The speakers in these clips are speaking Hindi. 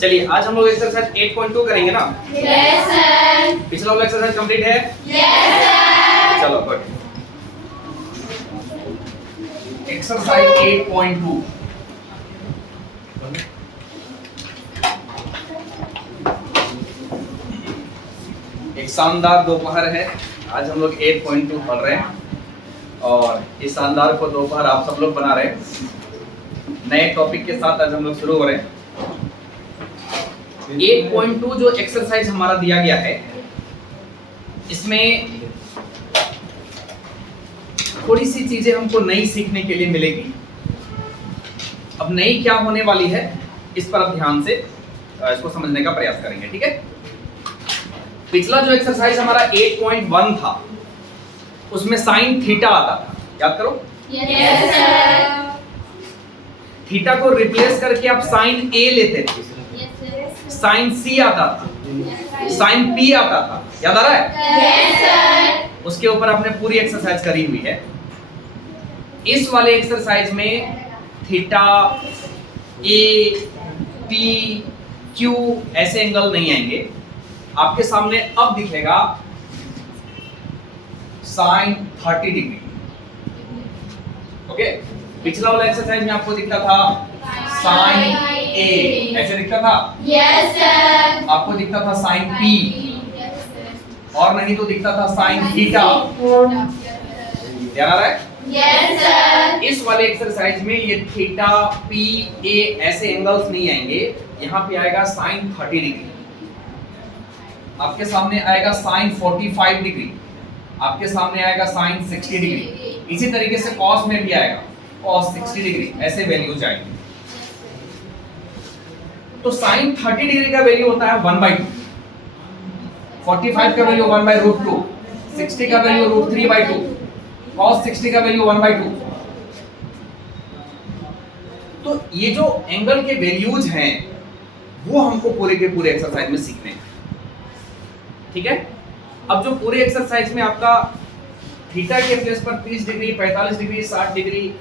चलिए आज हम लोग एक्सरसाइज 8.2 करेंगे ना। Yes sir. पिछला वाला एक्सरसाइज कंप्लीट है। Yes sir. चलो गुड। एक्सरसाइज 8.2 एक शानदार दोपहर है। आज हम लोग 8.2 पढ़ रहे हैं और इस शानदार को दोपहर आप सब लोग बना रहे हैं। नए टॉपिक के साथ आज हम लोग शुरू हो रहे हैं। 8.2 जो एक्सरसाइज हमारा दिया गया है इसमें थोड़ी सी चीजें हमको नई सीखने के लिए मिलेगी। अब नई क्या होने वाली है इस पर अब ध्यान से इसको समझने का प्रयास करेंगे, ठीक है। पिछला जो एक्सरसाइज हमारा 8.1 था उसमें साइन थीटा आता था, याद करो। Yes sir. थीटा को रिप्लेस करके आप साइन ए लेते थे, साइन सी आता था, साइन पी आता था, याद आ रहा है। Yes sir. उसके ऊपर आपने पूरी एक्सरसाइज करी हुई है। इस वाले एक्सरसाइज में थीटा, ए, पी, क्यू ऐसे एंगल नहीं आएंगे। आपके सामने अब दिखेगा साइन 30 डिग्री। ओके, पिछला वाला एक्सरसाइज में आपको दिखता था साइन ए, ऐसे दिखता था। Yes sir. आपको दिखता था साइन पी और नहीं तो दिखता था साइन थीटा। ध्यान आ रहा है। Yes sir. इस वाले एक्सरसाइज में ये थीटा, पी, ए ऐसे एंगल्स नहीं आएंगे। यहाँ पे आएगा साइन 30 डिग्री, आपके सामने आएगा साइन 45 डिग्री, आपके सामने आएगा साइन 60 डिग्री। इसी तरीके से कॉस में भी आएगा कॉस 60 डिग्री, ऐसे वैल्यूज आएंगे। तो साइन 30 डिग्री का वैल्यू होता है 1/2, 45 का वैल्यू 1/√2, 60 का वैल्यू √3/2, cos 60 का वैल्यू 1/2। तो ये जो एंगल के वैल्यूज हैं वो हमको पूरे के पूरे एक्सरसाइज में सीखने हैं, ठीक है। अब जो पूरे एक्सरसाइज में आपका थीटा के प्लेस पर 30 डिग्री, 45 डिग्री, 60 डिग्री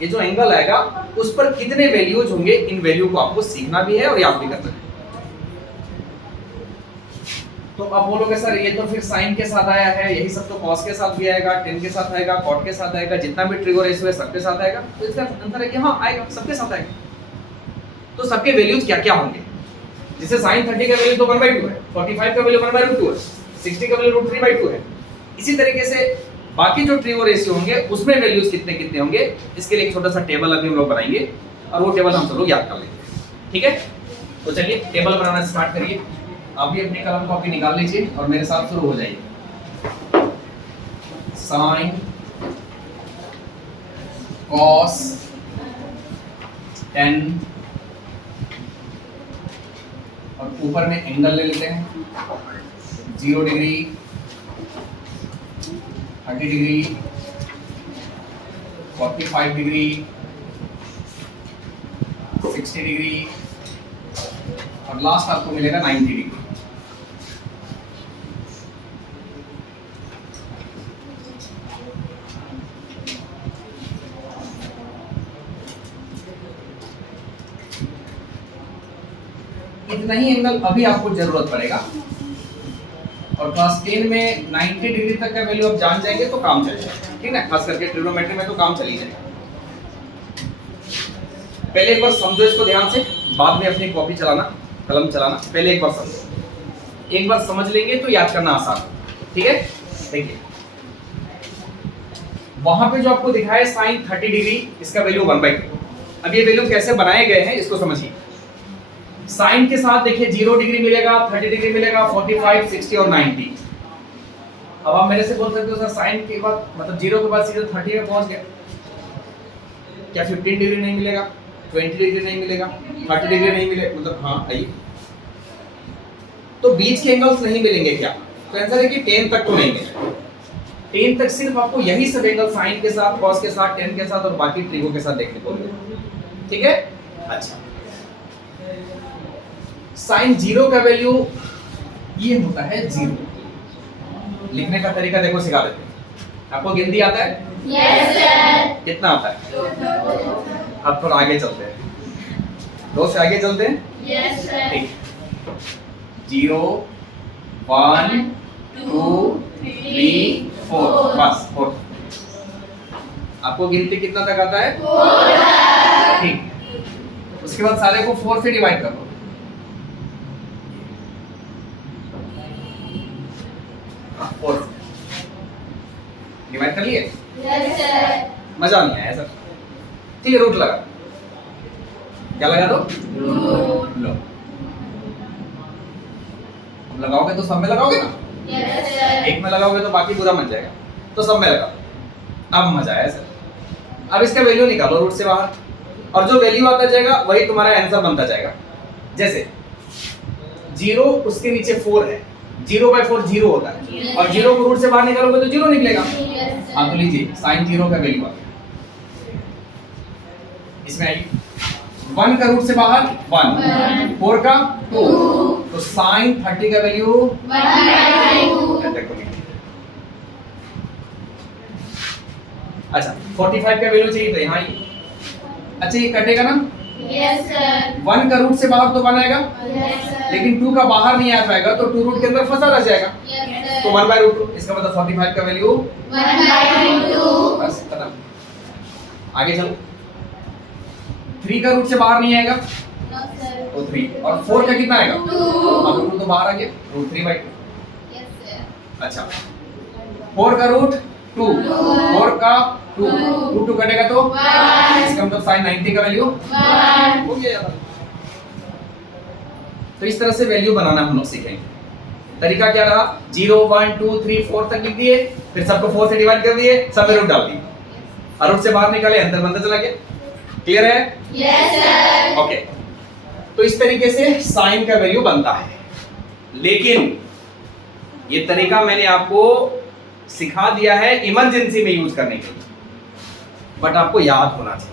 ये जो एंगल आएगा उस पर कितने वैल्यूज होंगे, इन वैल्यू को आपको सीखना भी है और याद भी करना है। तो अब बोलोगे सर ये तो फिर साइन के साथ आया है, यही सब तो कॉस के साथ भी आएगा, टेन के साथ आएगा, कॉट के साथ आएगा, जितना भी ट्रिगो रेशियो है सबके साथ आएगा। तो इसका आंसर है कि हाँ आएगा, सबके साथ आएगा। तो सबके वैल्यूज क्या क्या होंगे। जैसे साइन 30 का वैल्यू तो 1/2 है, 45 का वैल्यू 1/√2 है, 60 का वैल्यू √3/2 है। इसी तरीके से बाकी जो ट्रिगो रेशियो होंगे उसमें वैल्यूज कितने कितने होंगे, इसके लिए एक छोटा सा टेबल अभी हम लोग बनाएंगे और वो टेबल हम सब लोग याद कर लेंगे, ठीक है। तो चलिए टेबल बनाना स्टार्ट करिए। आप भी अपनी कलम कॉपी निकाल लीजिए और मेरे साथ शुरू हो जाइए। साइन, कॉस, टेन और ऊपर में एंगल ले लेते हैं 0 डिग्री, 30 डिग्री, 45 डिग्री, 60 डिग्री और लास्ट आपको मिलेगा 90 डिग्री। इतना ही एंगल अभी आपको जरूरत पड़ेगा और क्लास 10 में 90 डिग्री तक का वैल्यू आप जान जाएंगे तो काम चल जाएगा, ठीक है। खास करके ट्रिग्नोमेट्री में तो काम चल ही जाएगा। पहले एक बार समझो इसको ध्यान से, बाद में अपनी कॉपी चलाना, कलम चलाना। पहले एक बार समझो, एक बार समझ लेंगे तो याद करना आसान, ठीक है। देखिए वहां पे जो आपको दिखाया है साइन 30 डिग्री, इसका वैल्यू 1/2। अब ये वैल्यू कैसे बनाए गए हैं इसको समझिए। साइन के साथ देखिए 0 डिग्री मिलेगा, 30 डिग्री मिलेगा, 45, 60 और 90। अब आप मेरे से बोल सकते हो सर साइन के बाद मतलब 0 के बाद सीधे 30 में पहुंच गया, क्या 15 डिग्री नहीं मिलेगा, 20 डिग्री नहीं मिलेगा, 30 डिग्री नहीं मिले, मतलब हाँ आइए। तो बीच के एंगल्स नहीं मिलेंगे क्या? तो आंसर है कि 10 तक तो नहीं मिलेगा। 10 तक सिर्फ आपको यही सब एंगल साइन के साथ, कॉस के साथ, टेन के साथ और बाकी ट्रिगो के साथ देखने को मिलेगा, ठीक है। अच्छा, साइन 0 का वैल्यू ये होता है 0। लिखने का तरीका देखो सिखा देते हैं। आपको गिनती आता है? Yes sir. कितना आता है? अब थोड़ा आगे चलते हैं। दो से आगे चलते हैं। Yes, sir. ठीक, 0 1 2 3 4, बस 4। आपको गिनती कितना तक आता है? 4. ठीक, उसके बाद सारे को 4 से डिवाइड कर दो। हाँ, 4 डिवाइड कर लिए। Yes, sir. मजा नहीं आया सर। ठीक है, रूट लगा। क्या लगा दो? Root. लो, अब लगाओगे तो सब में लगाओगे ना। Yes, sir. एक में लगाओगे तो बाकी पूरा बन जाएगा, तो सब में लगा। अब मजा आया सर। अब इसका वैल्यू निकालो रूट से बाहर, और जो वैल्यू आता जाएगा वही तुम्हारा आंसर बनता जाएगा। जैसे 0 उसके नीचे 4 है, 0/4 0 होता है, और 0 को रूट से बाहर निकालोगे तो 0 निकलेगा। Yes, हाँ, sir. तो लीजिए साइन 0 का वैल्यू आ गया। इसमें आई 1 का रूट से बाहर 1, 4 का 2, तो साइन 30 का वैल्यू 1/2. देखो नीचे। अच्छा, 45 का वैल्यू चाहिए तो यहाँ ही। अच्छा, ये कटेगा ना, Yes, sir. 1 का रूट से बाहर तो 1 आएगा, Yes, sir. लेकिन 2 का बाहर नहीं आ पाएगा, तो 2 रूट के अंदर फंसा रह जाएगा, Yes, तो sir. 1/√2। इसका मतलब 45 का वैल्यू 1/2. बस खत्म। आगे चलो, 3 का रूट से बाहर नहीं आएगा, No, sir. तो 3, और 4 का कितना आएगा? 2. अब रूट तो बाहर आ गया, √3/2। Yes, sir. अच्छा, 4 का रूट 2, 4 का 2, 2 कटेगा तो 1. इसका मतलब साइन 90 का वैल्यू 1. हो गया यार। तो इस तरह से वैल्यू बनाना हम लोग सीखेंगे। तरीका क्या रहा? 0 1 2 3 4 तक लिख दिए, फिर सबको 4 से डिवाइड कर दिए, सब में रूट डाल दिए, और रूट से बाहर निकाले, अंतर बनता चला गया। क्लियर है? Yes, sir. ओके, तो इस तरीके से साइन का वैल्यू बनता है। लेकिन ये तरीका मैंने आपको सिखा दिया है इमरजेंसी में यूज करने के लिए, बट आपको याद होना चाहिए,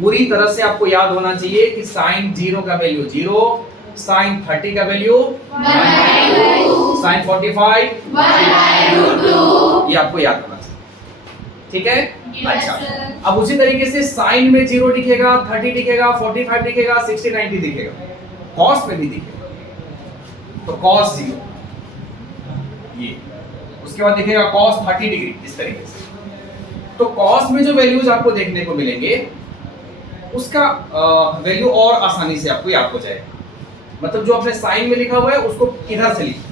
पूरी तरह से आपको याद होना चाहिए कि साइन 0 का वैल्यू 0, साइन 30 का वैल्यू 1/2. साइन 45, 1/2. ये आपको याद होना चाहिए। ठीक है? Yes, अच्छा, sir. अब उसी तरीके से साइन में 0 दिखेगा, 30 दिखेगा, 45 दिखेगा, 60 90 दिखेगा, कॉस में भी दिखेगा, तो कॉस 0 ये, उसके बाद दिखेगा कॉस 30 डिग्री, इस तरीके से। तो कॉस में जो वैल्यूज आपको देखने को मिलेंगे, उसका वैल्यू और आसानी से आपको याद हो जाएगा। मतलब जो आपने साइन में लिखा हुआ है उसको इधर से लिखो,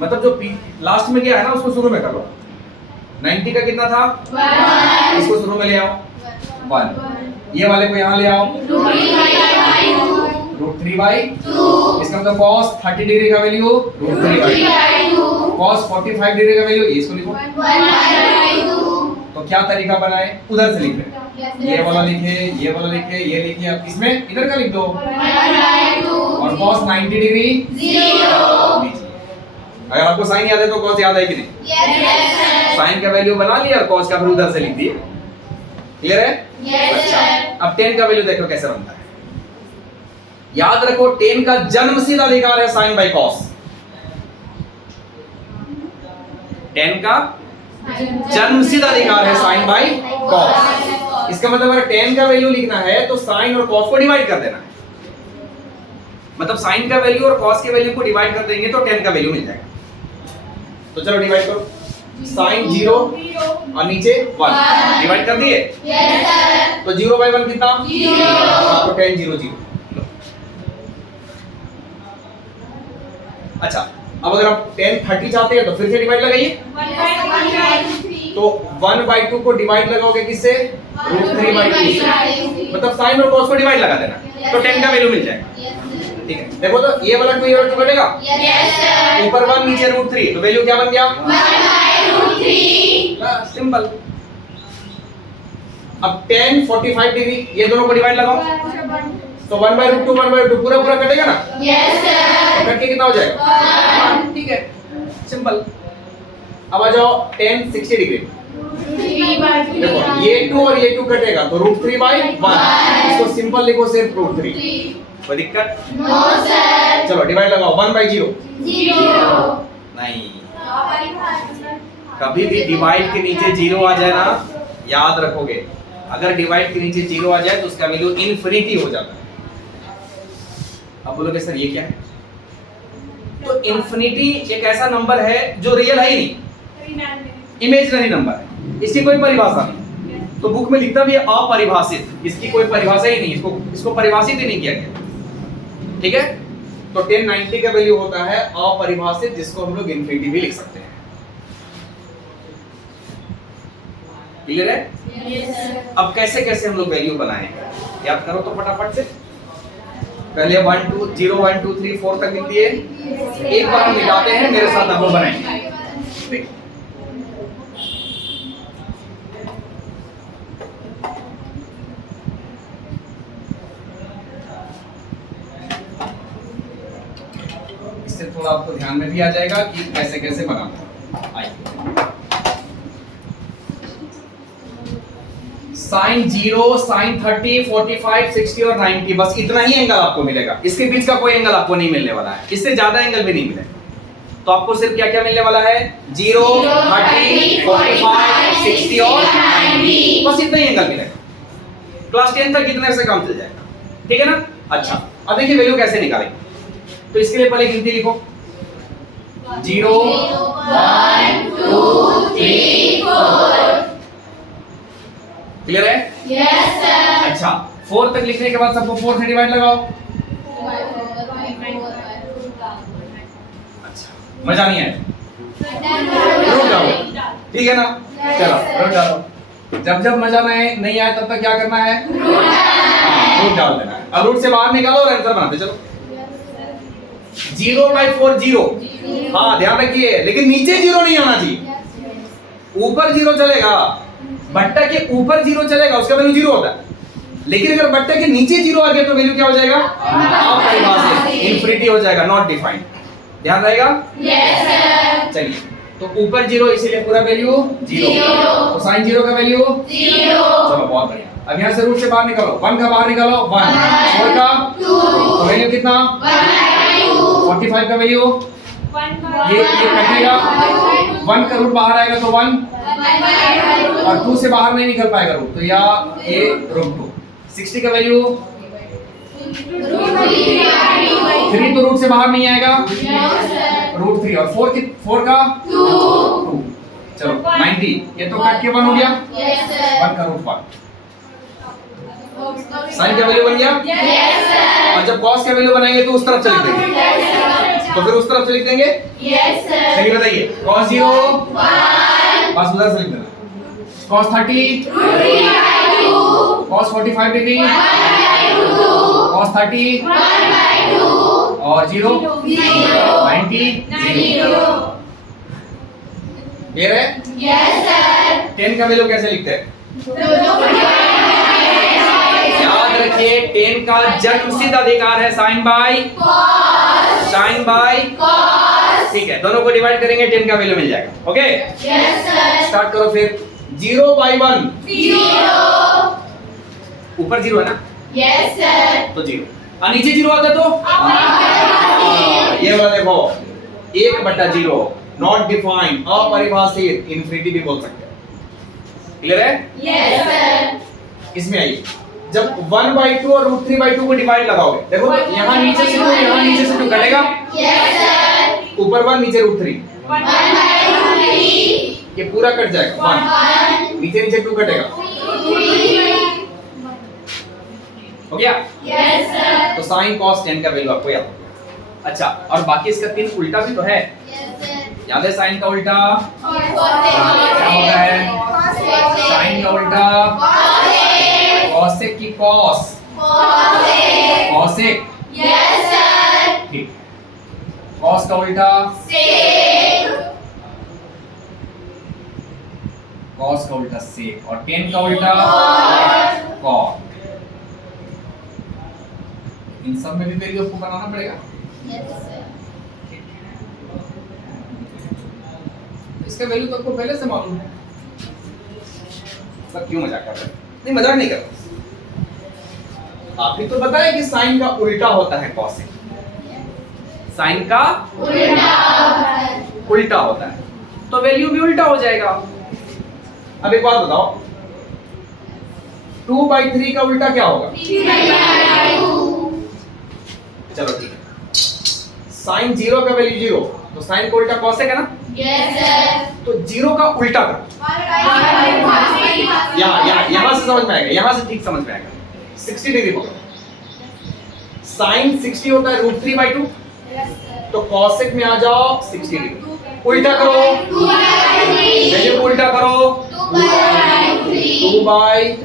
मतलब जो लास्ट में गया है ना उसको शुरू में कर लो। 90 का कितना था? 1. इसको शुरू में ले आओ 1, ये वाले को यहाँ ले आओ √3/2, इसका मतलब cos 30 डिग्री का वैल्यू √3/2, cos 45 डिग्री का वैल्यू इसको लिखो। 1/2. तो क्या तरीका बनाए? उधर से लिख रहे हैं, ये वाला लिखे, ये वाला लिखे, ये लिखिए, अब इसमें इधर का लिख दो, 1/2. और cos 90 डिग्री 0. लीजिए। अगर आपको साइन याद है तो cos याद है कि नहीं? Yes, sir. साइन का वैल्यू बना लिया और cos का फिर उधर से लिख दिया। क्लियर है? Yes, अच्छा, sir. अब tan का वैल्यू देखो कैसे बनता है। याद रखो, tan का जन्मसिद्ध अधिकार है sin बाय cos। tan का जन्मसिद्ध अधिकार है sin बाय cos। इसका मतलब अगर tan का वैल्यू लिखना है तो sin और cos को डिवाइड कर देना है। मतलब sin का वैल्यू और cos के वैल्यू को डिवाइड कर देंगे तो tan का वैल्यू मिल जाएगा। तो चलो डिवाइड करो, sin 0 और नीचे 1 डिवाइड कर दिए, Yes, sir. तो 0/1 कितना? 0. तो tan 0 0। अच्छा, अब अगर आप tan 30 चाहते हैं तो फिर से डिवाइड लगाइए, 1/3. तो 1/2 को डिवाइड लगाओगे किससे? √3/2 से। मतलब sin और cos को डिवाइड लगा देना, तो tan का वैल्यू मिल जाएगा। Yes, sir. ठीक है, देखो तो ये वाला 2 ये वाला 2 कटेगा, Yes, sir. ऊपर 1 नीचे √3, तो वैल्यू क्या बन गया? 1/3. बस सिंपल। अब tan 45 डिग्री, ये दोनों को डिवाइड लगाओ, तो 1/√2 1/2 पूरा पूरा कटेगा ना, Yes, तो sir. कट के कितना हो जाएगा? 1. ठीक है, सिंपल। अब आ जाओ tan 60 डिग्री, 3/2. देखो ये 2 और ये 2 कटेगा तो √3/1, इसको सिंपल लिखो सिर्फ √3, कोई दिक्कत? No, sir. चलो डिवाइड लगाओ, 1/0 0. नहीं, कभी भी डिवाइड के नीचे 0 आ जाए ना, याद रखोगे अगर डिवाइड के नीचे 0 आ जाए तो उसका वैल्यू इनफिनिटी हो जाता है। अब बोलोगे सर ये क्या है? तो इनफिनिटी एक ऐसा नंबर है जो रियल है ही नहीं, इमेजिनरी नंबर है, इसकी कोई परिभाषा नहीं। तो बुक में लिखता भी है अपरिभाषित, इसकी कोई परिभाषा ही नहीं, इसको परिभाषित ही नहीं किया गया। ठीक है, तो 1090 का वैल्यू होता है अपरिभाषित, जिसको हम लोग इनफिनिटी भी लिख सकते हैं। क्लियर है? Yes, sir. अब कैसे कैसे हम लोग वैल्यू बनाएंगे, याद करो तो फटाफट से। पहले 1 2 0 1 2 3 4 तक लिख दिए। एक बार हम मिलाते हैं, मेरे साथ आप लोग बनाएंगे। देखो इससे थोड़ा आपको ध्यान में भी आ जाएगा कि कैसे कैसे बनाते हैं। आइए, साइन 0, साइन 30, 45, 60 और 90, बस इतना ही एंगल आपको मिलेगा। इसके बीच का कोई एंगल आपको नहीं मिलने वाला है, इससे ज्यादा एंगल भी नहीं मिलेगा। तो आपको सिर्फ क्या क्या मिलने वाला है? 0, 30, 45, 60 और 90, बस इतना ही एंगल मिलेगा। क्लास 10 तक इतने से काम चल जाएगा। ठीक है ना? अच्छा, अब देखिए वैल्यू कैसे निकालेंगे। तो इसके लिए पहले गिनती लिखो, 0 1 2 3 4। क्लियर है? Yes, sir. अच्छा, 4 तक लिखने के बाद सबको 4 से डिवाइड लगाओ। अच्छा, मजा नहीं आया? रूट डालो, ठीक है ना? चलो रूट डालो। जब जब मजा नहीं आए तब तक क्या करना है? रूट डाल देना है। अब रूट से बाहर निकालो और आंसर बनाते चलो। 0/4 0, हाँ ध्यान रखिए, लेकिन नीचे 0 नहीं आना चाहिए, ऊपर 0 चलेगा। बट्टा के ऊपर 0 चलेगा, उसका वैल्यू 0 होता है। लेकिन अगर बट्टे के नीचे 0 आ गया तो वैल्यू क्या हो जाएगा? अपरिभाषित, इनफिनिटी हो जाएगा, नॉट डिफाइंड। ध्यान रहेगा? Yes, sir. चलिए, तो ऊपर 0 इसीलिए पूरा वैल्यू 0, तो साइन 0 का वैल्यू 0. चलो बहुत बढ़िया। अब यहाँ से रूट से बाहर निकालो, 1 का बाहर निकालो 1, 4 का 2, तो वैल्यू कितना? 1/2. 45 का वैल्यू ये कटेगा, 1 का रूट बाहर आएगा तो 1, और 2 से बाहर नहीं निकल पाएगा रूट, तो या ये रूट 2। 60 का वैल्यू 3, तो रूट से बाहर नहीं आएगा, रूट 3, और 4 का 2। चलो 90, ये तो कट के 1 हो गया, 1 का रूट 1। साइन का वैल्यू बन गया। और जब कॉस का वैल्यू बनाएंगे तो उस तरफ से लिख देंगे, तो फिर उस तरफ से लिख देंगे। चलिए बताइए, cos 0 बस उधर से लिख देना, cos 30 cos 45 डिग्री, cos 30 और 0 90 0। क्लियर है? 10 का वैल्यू कैसे लिखते हैं? याद रखिए, 10 का जन्मसिद्ध अधिकार है साइन बाय ठीक है, दोनों को डिवाइड करेंगे 10 का वैल्यू मिल जाएगा। ओके, स्टार्ट करो फिर। 0/1 ऊपर 0 है ना, तो 0, और नीचे 0 आता तो ये वाला देखो, 1/0 नॉट डिफाइंड, अपरिभाषित, इनफिनिटी भी बोल सकते हैं। क्लियर है? इसमें आइए, जब 1/2 और √3/2 को डिवाइड लगाओगे, देखो यहाँ नीचे से 2, यहाँ नीचे से 2 कटेगा, ऊपर 1 नीचे √3, ये पूरा कट जाएगा, 1 नीचे नीचे 2 कटेगा, हो गया? तो साइन cos 10 का वैल्यू आपको याद हो गया। अच्छा, और बाकी इसका 3 उल्टा भी तो है, याद है? साइन का उल्टा क्या होता है? साइन का उल्टा कॉसेक की कॉस, कॉसेक, ठीक। कॉस का उल्टा कॉस का उल्टा सेक, और 10 का उल्टा कॉट। इन सब में भी वैल्यू आपको बनाना पड़ेगा। इसका वैल्यू तो आपको पहले से मालूम है, सब क्यों मजाक कर रहे हैं? नहीं, मजाक नहीं कर रहा, आपने तो बताया कि साइन का उल्टा होता है कॉसेक, साइन का उल्टा होता है, तो वैल्यू भी उल्टा हो जाएगा। अब एक बात बताओ, 2/3 का उल्टा क्या होगा? 3/2 चलो ठीक है, साइन 0 का वैल्यू 0, तो साइन का उल्टा cosec है ना, यस सर तो 0 का उल्टा करो। यहाँ से समझ में आएगा, यहाँ से ठीक समझ में आएगा। 60 डिग्री पकड़ो, साइन 60 होता है √3/2, तो cosec में आ जाओ 60 डिग्री, उल्टा करो, वैल्यू को उल्टा करो, 2/√3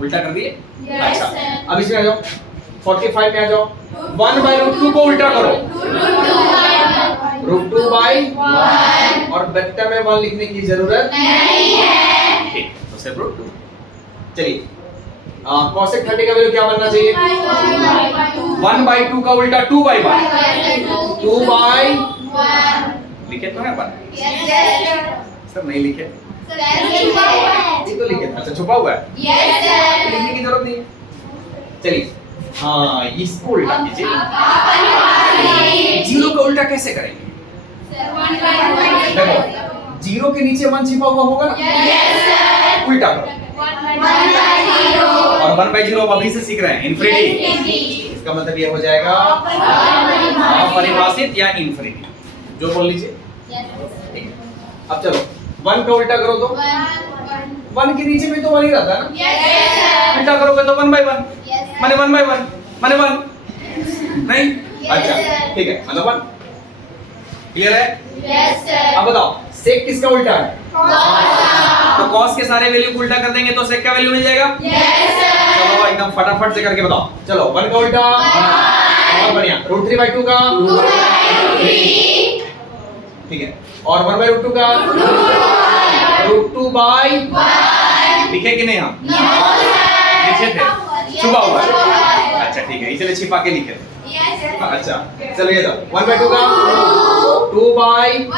उल्टा कर दिए। Yes, अच्छा sir. अब इसमें आ जाओ, 45 में आ जाओ, 1/√2 को उल्टा करो, √2/1 और वेक्टर में 1 लिखने की जरूरत नहीं है। ठीक, तो सिर्फ √2। चलिए cosec 30 का वैल्यू क्या बनना चाहिए? 1/2 का उल्टा 2/1, 2/1 लिखे तो है 1 सर, नहीं लिखे, ये तो लिखे, अच्छा छुपा हुआ है, लिखने की जरूरत नहीं है। चलिए हाँ, इसको उल्टा कीजिए। 0 का उल्टा कैसे करेंगे? देखो 0 के नीचे 1 छिपा हुआ होगा ना, उल्टा करो, और 1/0 अब अभी से सीख रहे हैं, इनफिनिटी, इसका मतलब ये हो जाएगा अपरिभाषित या इनफिनिटी, जो बोल लीजिए। ठीक है, अब चलो 1 का उल्टा करो तो 1 के नीचे भी तो 1 ही रहता है ना, उल्टा करोगे तो 1/1 माने 1/1 माने 1 नहीं, अच्छा ठीक है, मतलब 1 क्लियर है। अब बताओ sec किसका उल्टा है? तो cos के सारे वैल्यू को उल्टा कर देंगे तो sec का वैल्यू मिल जाएगा। चलो एकदम फटाफट से करके बताओ, चलो 1 का उल्टा, बहुत बढ़िया, √3/2 का, ठीक है, और 1/√2 का, √2/1 लिखे कि नहीं हम? लिखे थे, छुपा हुआ है, अच्छा ठीक है, इसलिए छिपा के लिखे थे। अच्छा चलो ये तो 1/2 का, 2/1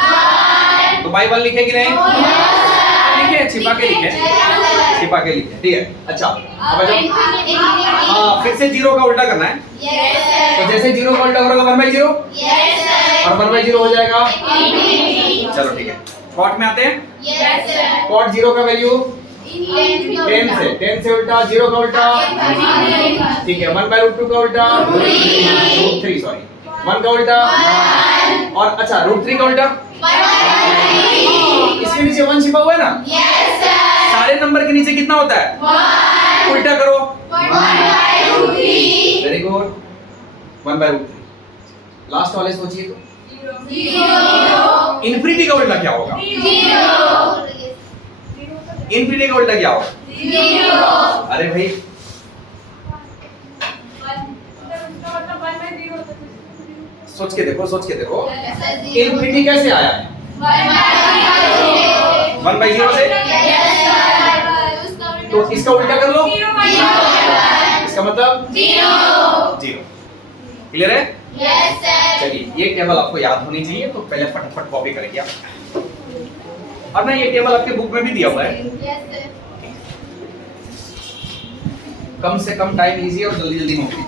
तो बाई 1 लिखे कि नहीं? लिखे, छिपा के लिखे, छिपा के लिखे, ठीक है। अच्छा अब जाओ, हाँ फिर से 0 का उल्टा करना है, तो जैसे 0 का उल्टा करोगे 1/0 और 1/0 हो जाएगा। चलो ठीक है, कॉट में आते हैं, कॉट 0 का वैल्यू 10 से उल्टा, 0 का उल्टा ठीक है, 1/√2 का उल्टा, √3 सॉरी, 1 का उल्टा, और अच्छा √3 का उल्टा, इसके नीचे 1 छिपा हुआ है ना, सारे नंबर के नीचे कितना होता है? उल्टा करो, वेरी गुड, 1/√3। लास्ट वाले सोचिए तो इनफिनिटी का उल्टा क्या होगा? इनफिनिटी का उल्टा क्या होगा? अरे भाई सोच के देखो, सोच के देखो, इनफिनिटी कैसे आया है? 1/0 से, तो इसका उल्टा कर लो, इसका मतलब 0। क्लियर है? चलिए ये टेबल आपको याद होनी चाहिए, तो पहले फटाफट कॉपी करेंगे आप। अब ना ये टेबल आपके बुक में भी दिया हुआ है, कम से कम टाइम लीजिए और जल्दी जल्दी नोट कीजिए।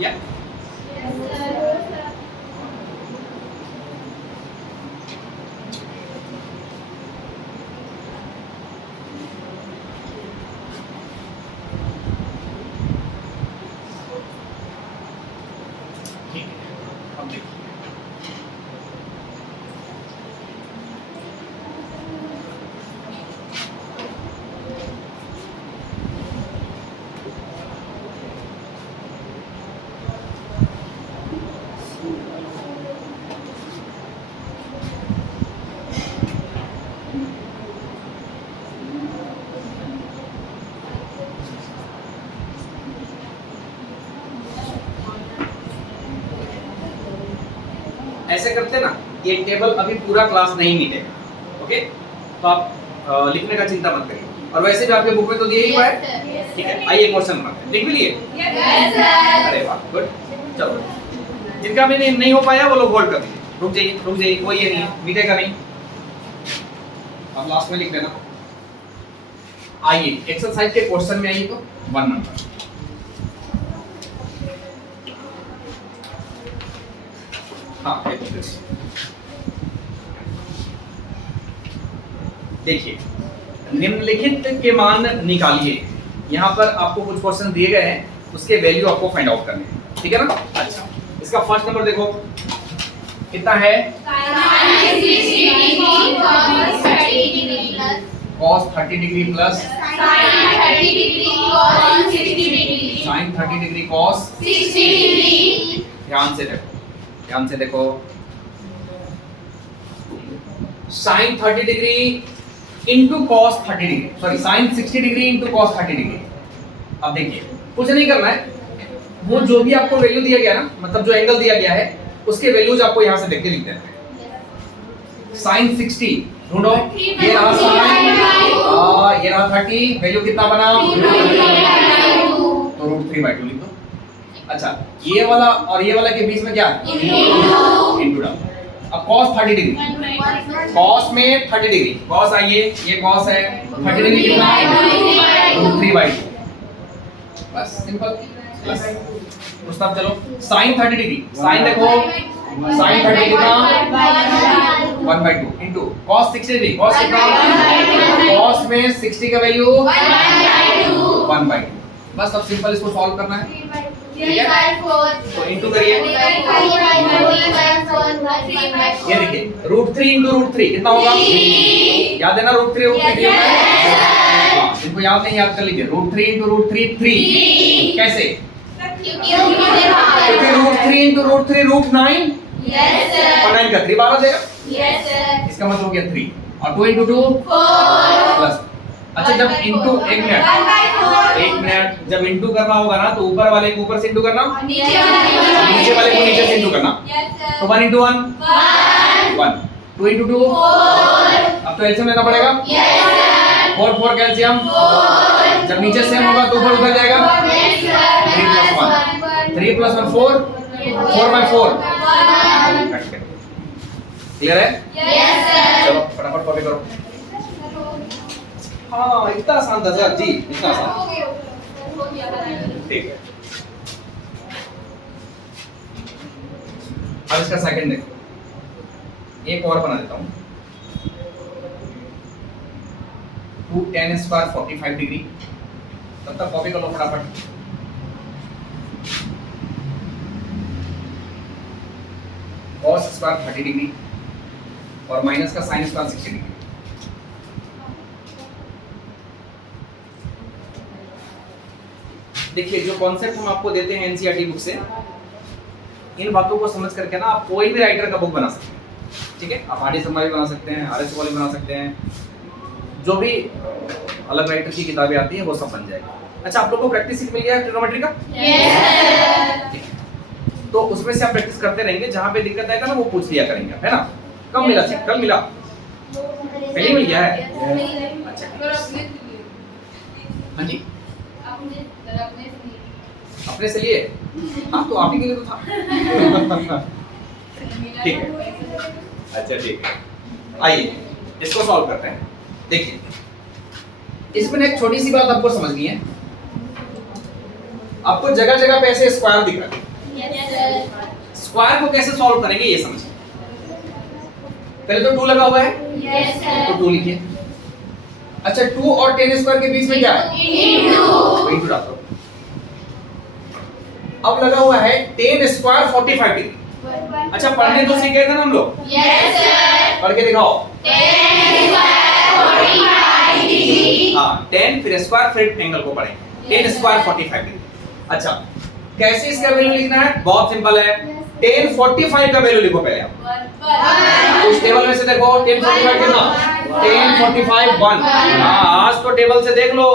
या ठीक है, अब देखिए ऐसे करते ना, ये टेबल अभी पूरा क्लास नहीं मिलेगा, ओके? तो आप लिखने का चिंता मत करिए, और वैसे भी आपके बुक में तो दिया ही हुआ है, ठीक है? आइए क्वेश्चन बनाते हैं, लिख भी लिए? अरे वाह, गुड। चलो, जिनका भी नहीं हो पाया वो लोग होल्ड कर दीजिए, रुक जाइए, कोई ये नहीं है, मिटेगा नहीं, अब लास्ट में लिख देना। आइए एक्सरसाइज के क्वेश्चन में आइए, तो 1 नंबर। हाँ, देखिए, निम्नलिखित के मान निकालिए। यहाँ पर आपको कुछ क्वेश्चन दिए गए हैं, उसके वैल्यू आपको फाइंड आउट करने हैं, ठीक है ना? अच्छा, इसका फर्स्ट नंबर देखो कितना है? cos 30 degree plus sin 30 degree cos 60 degree. ध्यान से देखो sin 30 degree into cos 30 degree, sorry sin 60 degree into cos 30 degree. अब देखिए, कुछ नहीं करना है, वो जो भी आपको वैल्यू दिया गया ना, मतलब जो एंगल दिया गया है उसके वैल्यूज आपको यहाँ से देख के लिख देना है। sin 60 ढूंढो, ये रहा sin, ये रहा 30, वैल्यू कितना बना? तो √3/2 लिख दो। अच्छा, ये वाला और ये वाला के बीच में क्या? इंटू डालो। अब cos 30 डिग्री, cos में 30 डिग्री, cos आइए, ये cos है, 30 डिग्री कितना? √3/2। बस सिंपल, बस उसका चलो sin 30 डिग्री, sin देखो, sin 30 कितना? 1/2 इंटू cos 60 डिग्री, cos कितना? cos में 60 का वैल्यू 1/2। बस अब सिंपल इसको सॉल्व करना है, ठीक है? तो इंटू करिए, ये देखिए √3 इंटू √3 कितना होगा? याद है ना, √3 क्यों है? हाँ, इनको याद नहीं, याद कर लीजिए, √3 इंटू √3 3। कैसे? क्योंकि √3 इंटू √3 √9, और 9 का 3 12 देगा, इसका मतलब हो गया 3, और 2 इंटू 2 प्लस। अच्छा, जब इंटू एक मिनट जब इंटू करना होगा ना, तो ऊपर वाले को ऊपर से इंटू करना, नीचे वाले को नीचे से इंटू करना। तो 1 इंटू 1 1, 2 इंटू 2 अब तो एलसीएम लेना पड़ेगा। 4 कैल्शियम, जब नीचे सेम होगा तो ऊपर उधर जाएगा। 3 + 1 4, 4/4। क्लियर है? चलो फटाफट कॉपी करो। हाँ, इतना आसान था सर जी, इतना आसान, ठीक है। अब इसका सेकंड देखो, एक और बना देता हूँ। 2 tan² 45 डिग्री, तब तक कॉपी कर लो फटाफट। cos² 30 डिग्री और माइनस का sin² 60 डिग्री। देखिए, जो कॉन्सेप्ट हम आपको देते हैं एनसीईआरटी बुक से, इन बातों को समझ करके ना आप कोई भी राइटर का बुक बना सकते हैं, ठीक है? आप आर डी शर्मा भी बना सकते हैं, आर एस वाले बना सकते हैं, जो भी अलग राइटर की किताबें आती है वो सब बन जाएगी। अच्छा, आप लोगों को प्रैक्टिस मिल गया है ट्रिग्नोमेट्री का? यस। तो उसमें से आप प्रैक्टिस करते रहेंगे, जहाँ पे दिक्कत आएगा ना वो पूछ लिया करेंगे, है ना? कब मिला सीट? कल मिला? पहले मिल गया है? अच्छा, हाँ जी, अपने से लिए? हाँ, तो आप ही के लिए तो था। ठीक है, अच्छा ठीक है, आइए इसको सॉल्व करते हैं। देखिए, इसमें एक छोटी सी बात आपको समझनी है। आपको जगह जगह पे ऐसे स्क्वायर दिख रहा है, स्क्वायर को कैसे सॉल्व करेंगे ये समझिए। पहले तो 2 लगा हुआ है, तो 2 लिखिए। अच्छा, 2 और tan² के बीच में क्या है? इंटू डाल दो। अब लगा हुआ है tan² 45 डिग्री। अच्छा, पढ़ने तो सीखे थे ना हम लोग? Yes sir. पढ़ के दिखाओ। tan² 45 degree. हाँ, tan फिर स्क्वायर फिर एंगल को पढ़ेंगे। tan² 45 degree. अच्छा, कैसे इसका वैल्यू लिखना है? बहुत सिंपल है। tan 45 का वैल्यू लिखो पहले आप। उस टेबल में से देखो tan 45 कितना? tan 45 1। हाँ, आज तो टेबल से देख लो,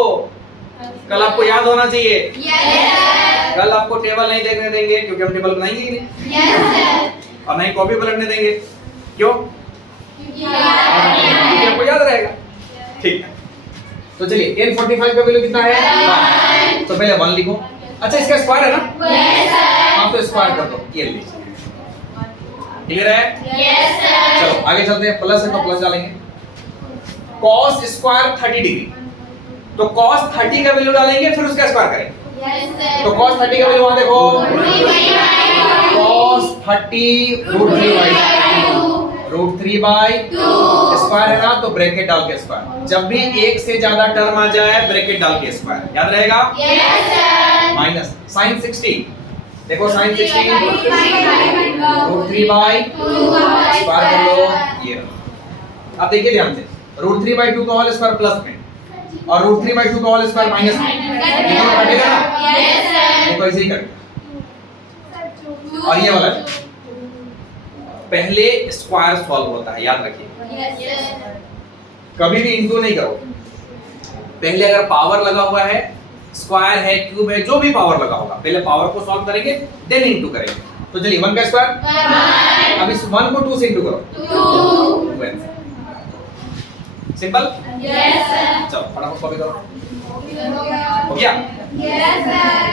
कल आपको याद होना चाहिए। Yes sir. कल आपको टेबल नहीं देखने देंगे क्योंकि हम टेबल बनाएंगे ही नहीं। Yes sir. और ना ही कॉपी पलटने देंगे। क्यों? क्योंकि आपको याद रहेगा। ठीक है, तो चलिए n 45 का वैल्यू कितना है 1, तो पहले 1 लिखो। अच्छा इसका स्क्वायर है ना? Yes sir. आप तो स्क्वायर कर दो, ये लीजिए। क्लियर है? Yes sir. चलो आगे चलते हैं, प्लस है तो प्लस डालेंगे। cos स्क्वायर 30 डिग्री, तो cos 30 का वैल्यू डालेंगे फिर उसका स्क्वायर करेंगे। Yes sir. तो cos 30 का वैल्यू वहां देखो, cos 30 √3/2 स्क्वायर है ना, तो ब्रैकेट डाल के स्क्वायर। जब भी एक से ज्यादा टर्म आ जाए ब्रैकेट डाल के स्क्वायर, याद रहेगा। Yes sir. माइनस sin 60, देखो sin 60 √3/2 स्क्वायर कर लो, ये रहा। अब देखिए ध्यान से, √3/2 का होल स्क्वायर प्लस में और √3/2 का होल स्क्वायर माइनस में, ये दोनों कटेगा ना। Yes sir. देखो ऐसे ही कटेगा। और ये वाला पहले स्क्वायर सॉल्व होता है, याद रखिए। Yes sir. कभी भी इंटू नहीं करो, पहले अगर पावर लगा हुआ है, स्क्वायर है, क्यूब है, जो भी पावर लगा होगा, पहले पावर को सॉल्व करेंगे देन इंटू करेंगे। तो चलिए 1 का स्क्वायर, अब इस 1 को 2 से इंटू करो, 2 सिंपल। Yes sir. चलो फटाफट कॉपी करो, हो गया। Yes sir.